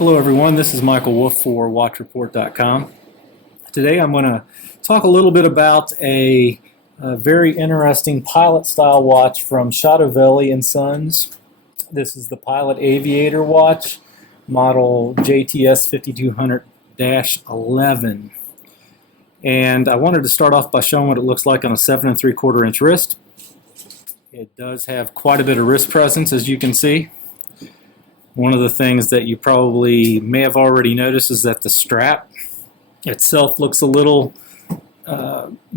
Hello everyone, this is Michael Wolfe for WatchReport.com. Today I'm going to talk a little bit about a very interesting pilot style watch from Chotovelli & Sons. This is the Pilot Aviator watch, model JTS 5200-11. And I wanted to start off by showing what it looks like on a 7 3/4 inch wrist. It does have quite a bit of wrist presence, as you can see. One of the things that you probably may have already noticed is that the strap itself looks a little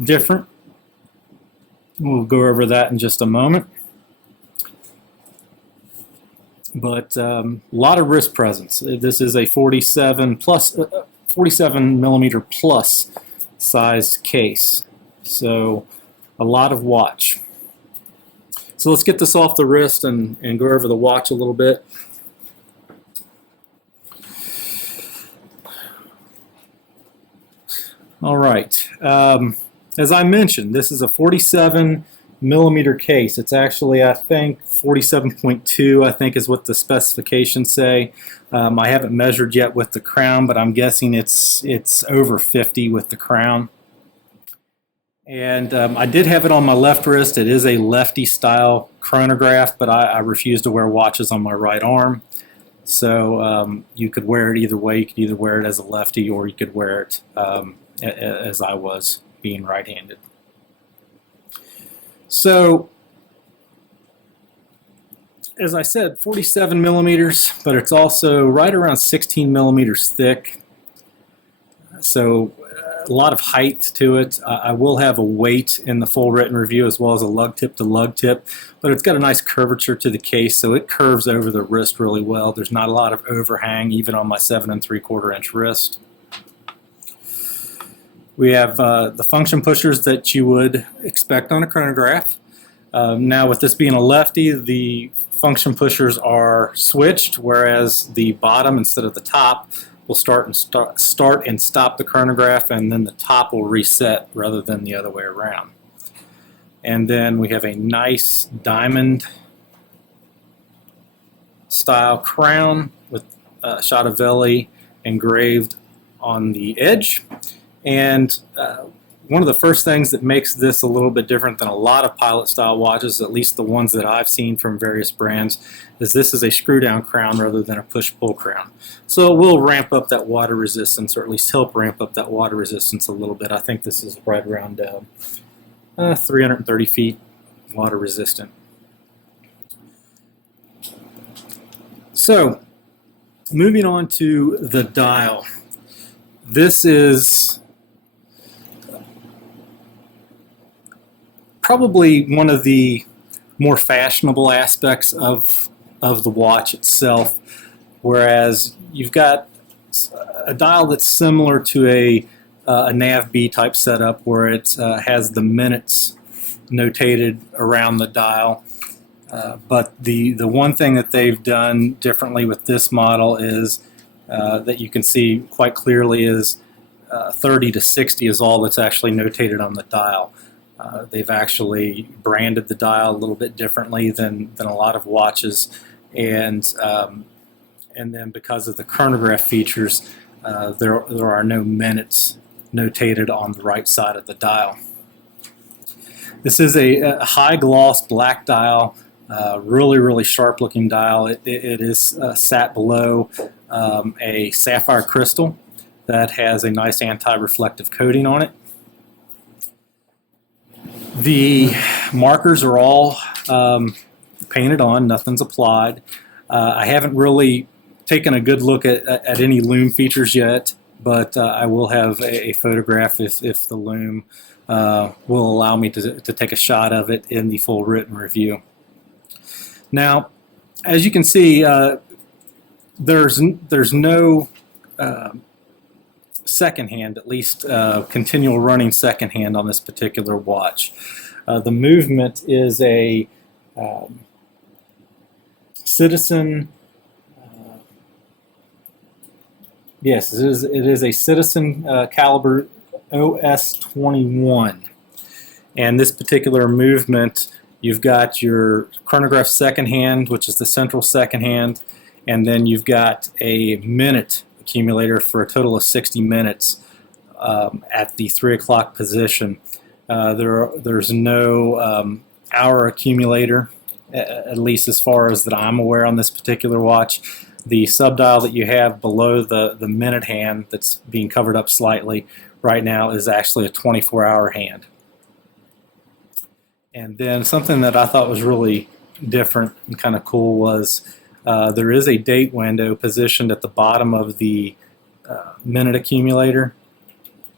different. We'll go over that in just a moment. But a lot of wrist presence. This is a 47 millimeter plus sized case, so a lot of watch. So let's get this off the wrist and go over the watch a little bit. All right, as I mentioned, this is a 47 millimeter case. It's actually, I think, 47.2, I think is what the specifications say. I haven't measured yet with the crown, but I'm guessing it's over 50 with the crown. And I did have it on my left wrist. It is a lefty style chronograph, but I refuse to wear watches on my right arm. So you could wear it either way. You could either wear it as a lefty or you could wear it as I was, being right-handed. So, as I said, 47 millimeters, but it's also right around 16 millimeters thick. So, a lot of height to it. I will have a weight in the full written review as well as a lug tip to lug tip, but it's got a nice curvature to the case, so it curves over the wrist really well. There's not a lot of overhang even on my 7 3/4 inch wrist. We have the function pushers that you would expect on a chronograph. Now with this being a lefty, the function pushers are switched, whereas the bottom instead of the top will start and stop the chronograph, and then the top will reset rather than the other way around. And then we have a nice diamond style crown with Chotovelli engraved on the edge. And one of the first things that makes this a little bit different than a lot of pilot style watches, at least the ones that I've seen from various brands, is this is a screw down crown rather than a push pull crown. So it will ramp up that water resistance, or at least help ramp up that water resistance a little bit. I think this is right around 330 feet water resistant. So moving on to the dial. This is probably one of the more fashionable aspects of the watch itself, whereas you've got a dial that's similar to a nav-B type setup where it has the minutes notated around the dial. But the one thing that they've done differently with this model is that you can see quite clearly is 30 to 60 is all that's actually notated on the dial. They've actually branded the dial a little bit differently than a lot of watches, and then because of the chronograph features, there are no minutes notated on the right side of the dial. This is a high gloss black dial, really sharp looking dial. It is sat below a sapphire crystal that has a nice anti-reflective coating on it. The markers are all painted on, nothing's applied. I haven't really taken a good look at any loom features yet, but I will have a photograph if the loom will allow me to take a shot of it in the full written review. Now, as you can see, there's no secondhand, at least continual running secondhand on this particular watch. The movement is a Citizen, yes, it is a Citizen caliber OS21. And this particular movement, you've got your chronograph second hand, which is the central second hand, and then you've got a minute accumulator for a total of 60 minutes at the 3 o'clock position. There's no hour accumulator, at least as far as that I'm aware on this particular watch. The subdial that you have below the minute hand that's being covered up slightly right now is actually a 24-hour hand. And then something that I thought was really different and kind of cool was there is a date window positioned at the bottom of the minute accumulator.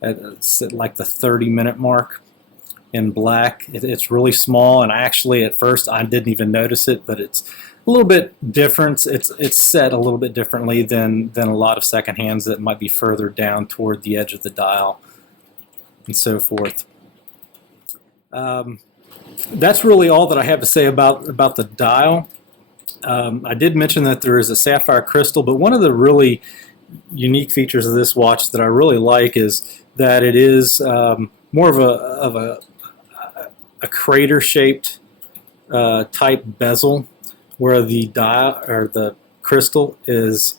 It's at like the 30-minute mark in black. It's really small, and actually at first I didn't even notice it, but it's a little bit different. It's set a little bit differently than a lot of second hands that might be further down toward the edge of the dial and so forth. That's really all that I have to say about the dial. I did mention that there is a sapphire crystal, but one of the really unique features of this watch that I really like is that it is more of a crater-shaped type bezel, where the dial or the crystal is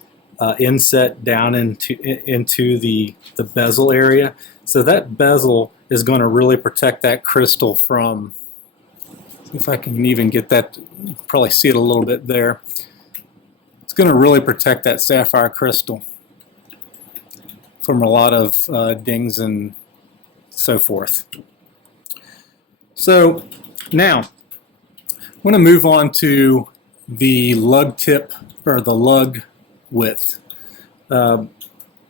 inset down into the bezel area. So that bezel is going to really protect that crystal from, see if I can even get that, you can probably see it a little bit there. It's going to really protect that sapphire crystal from a lot of dings and so forth. So now I'm going to move on to the lug tip, or the lug width.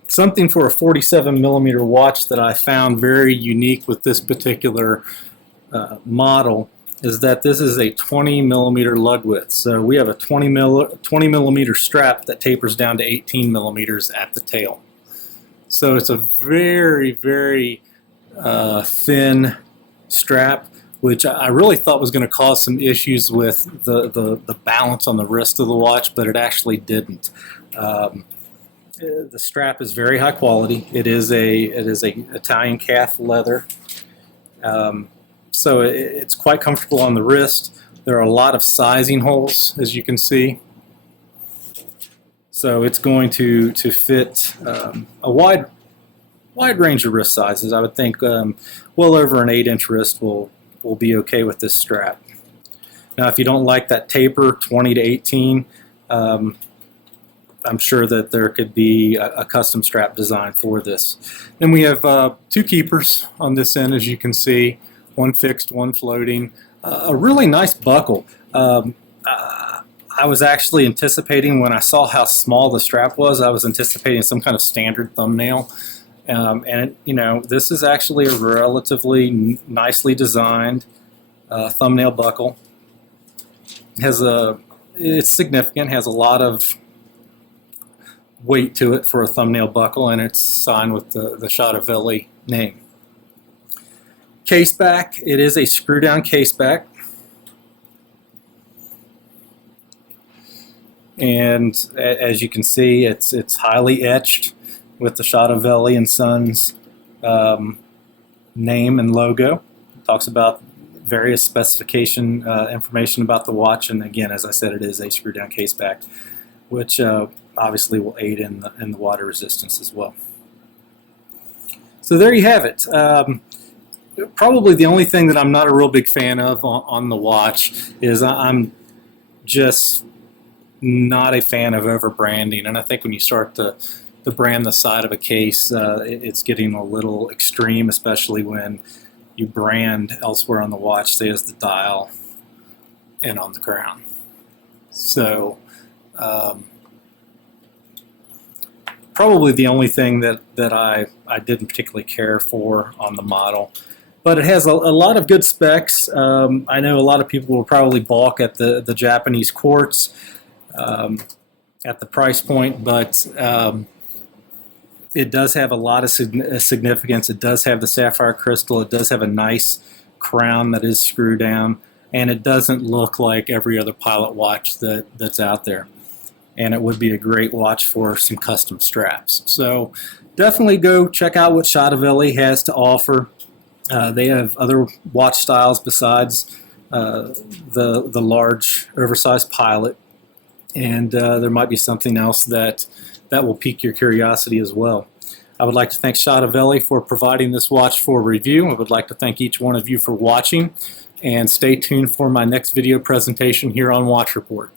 Something for a 47mm watch that I found very unique with this particular model is that this is a 20mm lug width. So we have a 20mm strap that tapers down to 18mm at the tail. So it's a very, very thin strap, which I really thought was going to cause some issues with the balance on the wrist of the watch, but it actually didn't. The strap is very high quality. It is a Italian calf leather, so it's quite comfortable on the wrist. There are a lot of sizing holes, as you can see. So it's going to fit a wide range of wrist sizes. I would think well over an 8-inch wrist will be okay with this strap. Now, if you don't like that taper, 20 to 18, I'm sure that there could be a custom strap design for this. Then we have 2 keepers on this end, as you can see, one fixed, one floating. A really nice buckle. I was actually anticipating, when I saw how small the strap was, I was anticipating some kind of standard thumbnail. And you know, this is actually a relatively nicely designed thumbnail buckle. It's significant, has a lot of weight to it for a thumbnail buckle, and it's signed with the Chotovelli name. Caseback, it is a screw down caseback. And as you can see, it's highly etched with the Chotovelli and Sons name and logo. It talks about various specification information about the watch, and again, as I said, it is a screw down caseback, which obviously will aid in the water resistance as well. So there you have it. Probably the only thing that I'm not a real big fan of on the watch is I'm just not a fan of over branding, and I think when you start to brand the side of a case, it's getting a little extreme, especially when you brand elsewhere on the watch, say as the dial and on the crown. So probably the only thing that I didn't particularly care for on the model. But it has a lot of good specs. I know a lot of people will probably balk at the Japanese quartz at the price point, but it does have a lot of significance. It does have the sapphire crystal. It does have a nice crown that is screwed down, and it doesn't look like every other pilot watch that's out there. And it would be a great watch for some custom straps. So definitely go check out what Chotovelli has to offer. They have other watch styles besides the large oversized pilot, and there might be something else that will pique your curiosity as well. I would like to thank Chotovelli for providing this watch for review. I would like to thank each one of you for watching, and stay tuned for my next video presentation here on Watch Report.